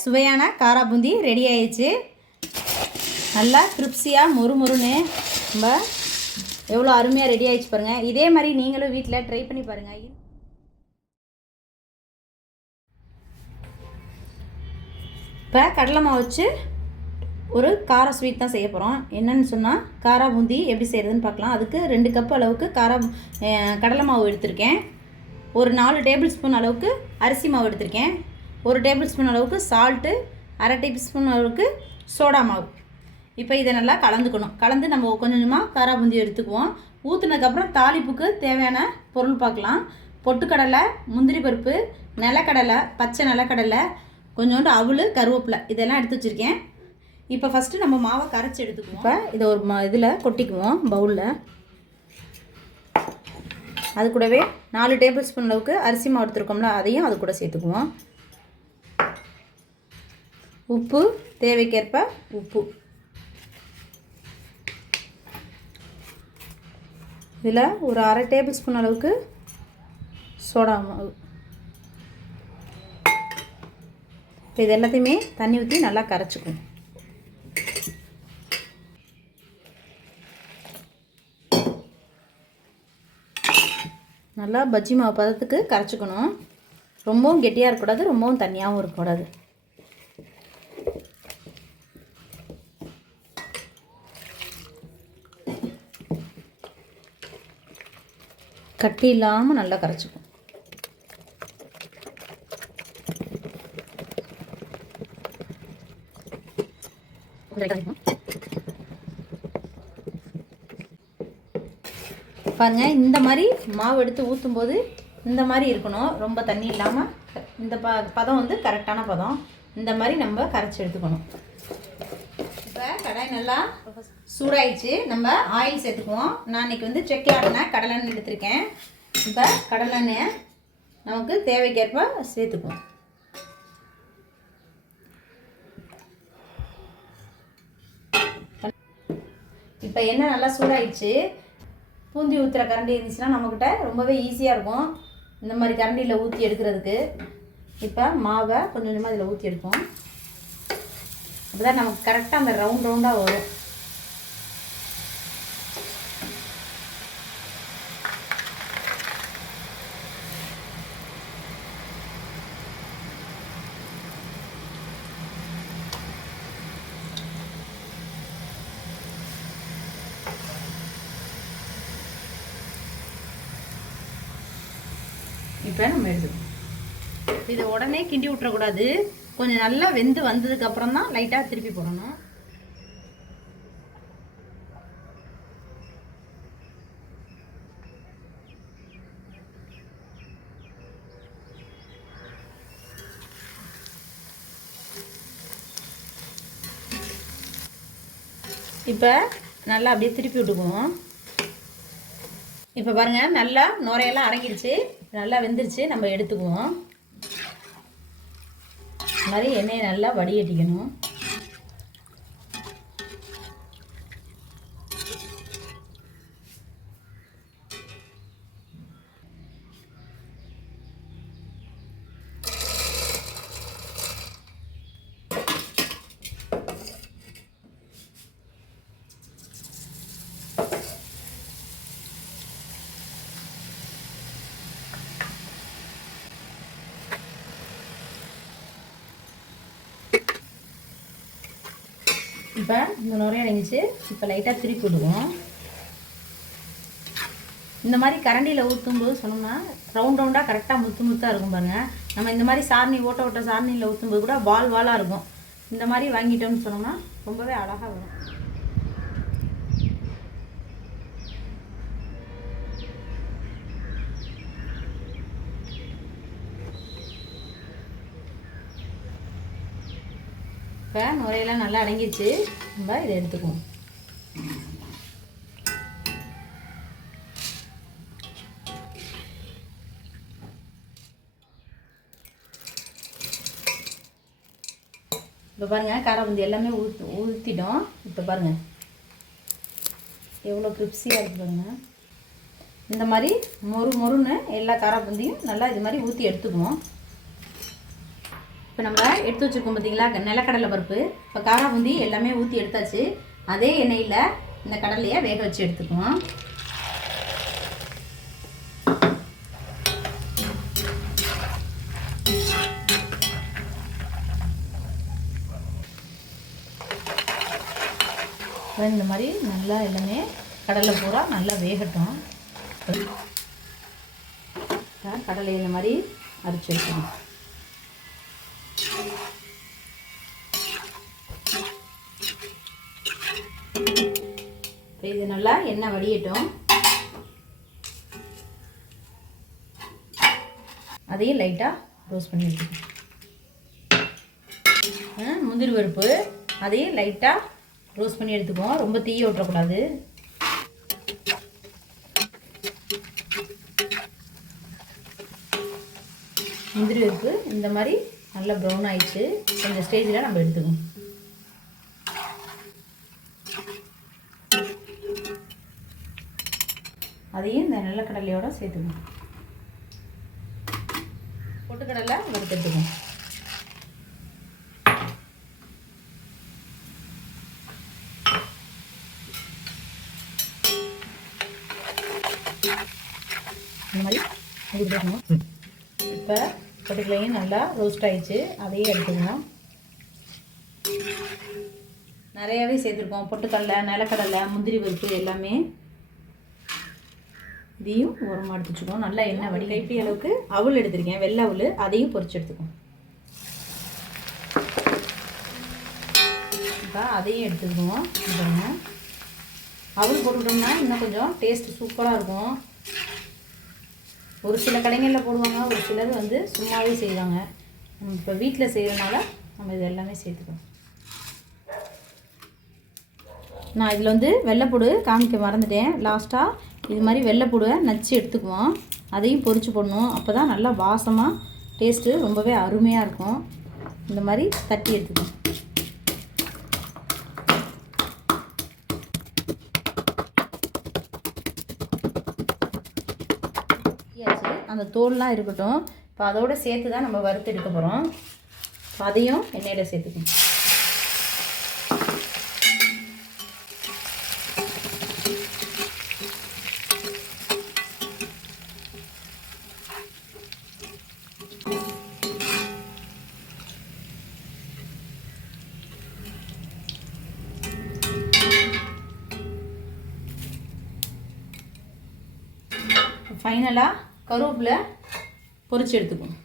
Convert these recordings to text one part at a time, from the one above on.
சுவையான காரா பூந்தி ரெடி ஆயிடுச்சு. நல்லா கிரிப்ஸியாக மொறுமொறுன்னு நம்ம எவ்வளோ அருமையாக ரெடி ஆயிடுச்சு பாருங்கள். இதே மாதிரி நீங்களும் வீட்டில் ட்ரை பண்ணி பாருங்கள். இப்போ கடலை மாவு வச்சு ஒரு கார ஸ்வீட் தான் செய்ய போகிறோம். என்னென்னு சொன்னால் காரா பூந்தி எப்படி செய்கிறதுன்னு பார்க்கலாம். அதுக்கு 2 கப் அளவுக்கு கடலை மாவு எடுத்திருக்கேன். ஒரு 4 டேபிள் ஸ்பூன் அளவுக்கு அரிசி மாவு எடுத்திருக்கேன். 1 டேபிள் ஸ்பூன் அளவுக்கு சால்ட்டு, 1/2 டேபிள் ஸ்பூன் அளவுக்கு சோடா மாவு. இப்போ இதை நல்லா கலந்துக்கணும். கலந்து நம்ம கொஞ்சம் கொஞ்சமாக காரா பூந்தி எடுத்துக்குவோம். ஊற்றுனதுக்கப்புறம் தாளிப்புக்கு தேவையான பொருள் பார்க்கலாம். பொட்டுக்கடலை, முந்திரி பருப்பு, நிலக்கடலை, பச்சை நிலக்கடலை, கொஞ்சோண்டு அவல், கருவேப்பிலை இதெல்லாம் எடுத்து வச்சுருக்கேன். இப்போ ஃபஸ்ட்டு நம்ம மாவை கரைச்சி எடுத்துக்குவோம். இப்போ இதை ஒரு இதில் கொட்டிக்குவோம் பவுலில். அது கூடவே 4 டேபிள் ஸ்பூன் அளவுக்கு அரிசி மாவு எடுத்துருக்கோம்ல, அதையும் அது கூட சேர்த்துக்குவோம். உப்பு தேவைக்கேற்ப உப்பு. இதில் ஒரு 1/2 டேபிள் ஸ்பூன் அளவுக்கு சோடா மாவு. இப்போ இது எல்லாத்தையுமே தண்ணி ஊற்றி நல்லா கரைச்சிக்கும். நல்லா பஜ்ஜி மாவு பதத்துக்கு கரைச்சிக்கணும். ரொம்பவும் கெட்டியாக இருக்கக்கூடாது, ரொம்பவும் தண்ணியாகவும் இருக்கக்கூடாது. கட்டி இல்லாமல் நல்லா கரைச்சிக்கும். பாருங்க, இந்த மாதிரி மாவு எடுத்து ஊற்றும் போது இந்த மாதிரி இருக்கணும். ரொம்ப தண்ணி இல்லாமல் இந்த பதம் வந்து கரெக்டான பதம். இந்த மாதிரி நம்ம கரைச்சி எடுத்துக்கணும். இப்போ கடாய் நல்லா சூடாயிடுச்சு. நம்ம ஆயில் சேர்த்துக்குவோம். நான் இன்றைக்கி வந்து செக்கில் கடலெண்ணெய் எடுத்திருக்கேன். இப்போ கடலெண்ணெயை நமக்கு தேவைக்கேற்ப சேர்த்துக்குவோம். இப்போ எண்ணெய் நல்லா சூடாயிடுச்சு. பூந்தி ஊற்றுற கரண்டி இருந்துச்சுன்னா நம்மக்கிட்ட ரொம்பவே ஈஸியாக இருக்கும் இந்த மாதிரி கரண்டியில் ஊற்றி எடுக்கிறதுக்கு. இப்போ மாவை கொஞ்சம் கொஞ்சமாக இதில் ஊற்றி எடுப்போம். அப்போ தான் நமக்கு கரெக்டாக அந்த ரவுண்டாக வரும். இப்போ நம்ம எடுத்துக்கணும். இதை உடனே கிண்டி விட்டுறக்கூடாது. கொஞ்சம் நல்லா வெந்து வந்ததுக்கப்புறம் தான் லைட்டாக திருப்பி போடணும். இப்போ நல்லா அப்படியே திருப்பி விட்டுக்குவோம். இப்போ பாருங்கள், நல்லா நுரையெல்லாம் அடங்கிடுச்சு, நல்லா வெந்துருச்சு. நம்ம எடுத்துக்குவோம். இந்த மாதிரி எண்ணெயை நல்லா வடிகட்டிக்கணும். இப்போ இந்த நுரைய அடங்கிச்சு. இப்போ லைட்டாக திருப்பி விடுவோம். இந்த மாதிரி கரண்டியில் ஊற்றும்போது சொன்னோம்னா ரவுண்டாக கரெக்டாக முத்தாக இருக்கும் பாருங்கள். நம்ம இந்த மாதிரி சாரணி ஓட்ட சாரணியில் ஊற்றும்போது கூட வாலாக இருக்கும். இந்த மாதிரி வாங்கிட்டோம்னு சொன்னோம்னா ரொம்பவே அழகாக வரும். இப்போ நுரையெல்லாம் நல்லா அடங்கிடுச்சு. நம்ம இதை எடுத்துக்குவோம். இப்போ பாருங்கள், காரா பூந்தி எல்லாமே ஊற்றிட்டோம். இப்போ பாருங்கள் எவ்வளோ கிரிப்ஸியாக இருக்குது பாருங்கள். இந்த மாதிரி மொறுன்னு எல்லா காரா பூந்தியும் நல்லா இது மாதிரி ஊற்றி எடுத்துக்குவோம். இப்போ இப்போ நம்ம எடுத்து வச்சுருக்கோம் பார்த்தீங்களா நிலக்கடலை பருப்பு. இப்போ காரா பூந்தி எல்லாமே ஊற்றி எடுத்தாச்சு. அதே எண்ணெயில் இந்த கடலையை வேக வச்சு எடுத்துக்குவோம். இந்த மாதிரி நல்லா எல்லாமே கடலை பூரா நல்லா வேகட்டும். கடலை இந்த மாதிரி அரைச்சி வைக்கணும். இது நல்லா எண்ணெய் வடியட்டும். அதையும் லைட்டாக ரோஸ்ட் பண்ணி வச்சுக்கணும். முந்திரி பருப்பு அதையும் லைட்டாக ரோஸ்ட் பண்ணி எடுத்துக்குவோம். ரொம்ப தீய விட்டுறக்கூடாது. முந்திரி பருப்பு இந்த மாதிரி நல்லா ப்ரௌன் ஆயிடுச்சு. இந்த ஸ்டேஜில் நம்ம எடுத்துக்கணும். அதையும் இந்த நிலக்கடலையோட சேர்த்துக்கணும். பொட்டுக்கடலை வறுத்துக்கணும். இந்த மாதிரி எடுத்துக்கணும். இப்போ பொட்டுக்கடலையும் நல்லா ரோஸ்ட் ஆயிடுச்சு. அதையும் எடுத்துக்கணும். நிறையாவே சேர்த்துருக்கோம். பொட்டுக்கடலை, நிலக்கடலை, முந்திரி பருப்பு எல்லாமே. இதையும் உரமாக எடுத்து வச்சுக்கோம். நல்லா எண்ணெய் வடி கைப்பிடி அளவுக்கு அவல் எடுத்துருக்கேன், வெள்ளை அவல். அதையும் பொரிச்சு எடுத்துக்கோம். இப்போ அதையும் எடுத்துக்குவோம். பாருங்க, அவல் போட்டுக்கிட்டோம்னா இன்னும் கொஞ்சம் டேஸ்ட் சூப்பராக இருக்கும். ஒரு சில கடைகளில் போடுவாங்க, ஒரு சிலர் வந்து சும்மாவே செய்வாங்க. இப்போ வீட்டில் செய்கிறதுனால நம்ம இது எல்லாமே சேர்த்துக்கணும். நான் இதில் வந்து வெள்ளைப்பூடு காமிக்க மறந்துட்டேன். லாஸ்ட்டாக இது மாதிரி வெள்ளைப்பூடை நச்சு எடுத்துக்குவோம். அதையும் பொரிச்சு போடணும். அப்போ தான் நல்லா வாசமாக டேஸ்ட்டு ரொம்பவே அருமையாக இருக்கும். இந்த மாதிரி தட்டி எடுத்துக்குவோம். அந்த தோல்லாம் இருக்கட்டும். இப்போ அதோடு சேர்த்து தான் நம்ம வறுத்து எடுக்க போகிறோம். அதையும் எண்ணெயில் சேர்த்துக்கணும். ஃபைனலாக கருவேப்பிலை பொரிச்சு எடுத்துக்கணும்.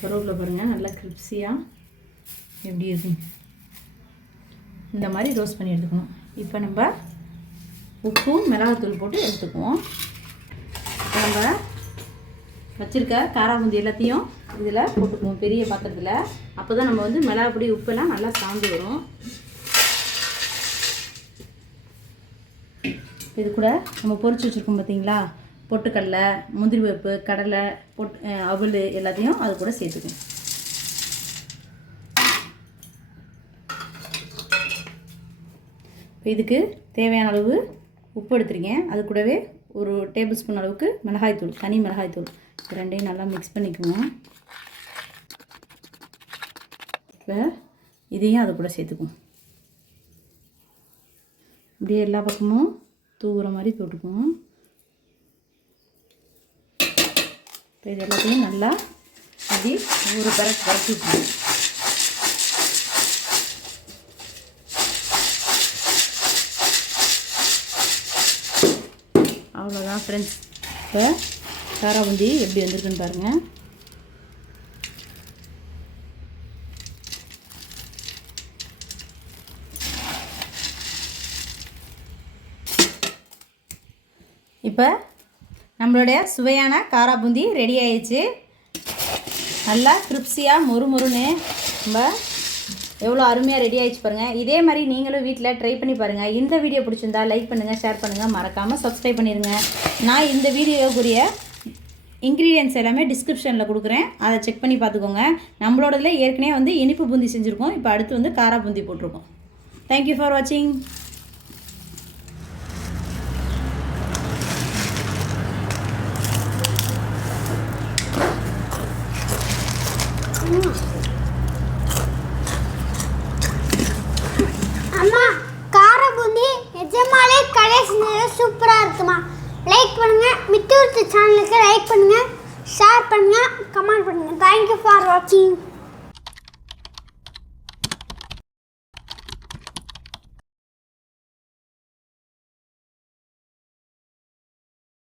கருவேப்பிலை பாருங்கள் நல்லா கிரிப்ஸியாக எப்படி இருக்கு. இந்த மாதிரி ரோஸ்ட் பண்ணி எடுத்துக்கணும். இப்போ நம்ம உப்பு மிளகாத்தூள் போட்டு எடுத்துக்குவோம். நம்ம வச்சுருக்க காரா பூந்தி எல்லாத்தையும் இதில் போட்டுக்குவோம் பெரிய பாத்திரத்தில். அப்போ தான் நம்ம வந்து மிளகாப்பொடி உப்பெல்லாம் நல்லா சாந்து வரும். இது கூட நம்ம பொரிச்சு வச்சுருக்கோம் பார்த்தீங்களா, பொட்டுக்கடலை, முந்திரி பருப்பு, கடலை, அவல் எல்லாத்தையும் அது கூட சேர்த்துக்குவோம். இதுக்கு தேவையான அளவு உப்பு எடுத்துருக்கேன். அது கூடவே ஒரு டேபிள் ஸ்பூன் அளவுக்கு மிளகாய்த்தூள், தனி மிளகாய்த்தூள். இது ரெண்டையும் நல்லா மிக்ஸ் பண்ணிக்குவோம். இப்போ இதையும் அது கூட சேர்த்துக்குவோம். இப்படியே எல்லா பக்கமும் தூவுற மாதிரி போட்டுக்குவோம். இப்போ இது எல்லாத்தையும் நல்லா அப்படி ஒரு பரட்டி விட்டுருவோம். அவ்வளோதான் ஃப்ரெண்ட்ஸ். இப்போ காரா பூந்தி எப்படி வந்திருக்குன்னு பாருங்கள். இப்போ நம்மளுடைய சுவையான காரா பூந்தி ரெடி ஆயிடுச்சு. நல்லா கிரிப்ஸியாக மொறுமொறுன்னு நம்ம எவ்வளோ அருமையாக ரெடி ஆகிடுச்சு பாருங்கள். இதே மாதிரி நீங்களும் வீட்டில் ட்ரை பண்ணி பாருங்கள். இந்த வீடியோ பிடிச்சிருந்தா லைக் பண்ணுங்கள், ஷேர் பண்ணுங்கள், மறக்காமல் சப்ஸ்கிரைப் பண்ணிடுங்க. நான் இந்த வீடியோக்குரிய இன்க்ரீடியன்ஸ் எல்லாமே டிஸ்கிரிப்ஷனில் கொடுக்குறேன், அதை செக் பண்ணி பார்த்துக்கோங்க. நம்மளோடதுல ஏற்கனவே வந்து இனிப்பு பூந்தி செஞ்சுருக்கோம், இப்போ அடுத்து வந்து காரா பூந்தி போட்டிருக்கோம். தேங்க்யூ ஃபார் வாட்சிங். அம்மா கார பூந்தி நிஜமாலே கடைசி சூப்பராக இருக்குமா. லைக் பண்ணுங்கள், மித்தூர்த்து சேனலுக்கு லைக் பண்ணுங்கள், ஷேர் பண்ணுங்கள், கமெண்ட் பண்ணுங்கள். தேங்க்யூ ஃபார் வாட்சிங்.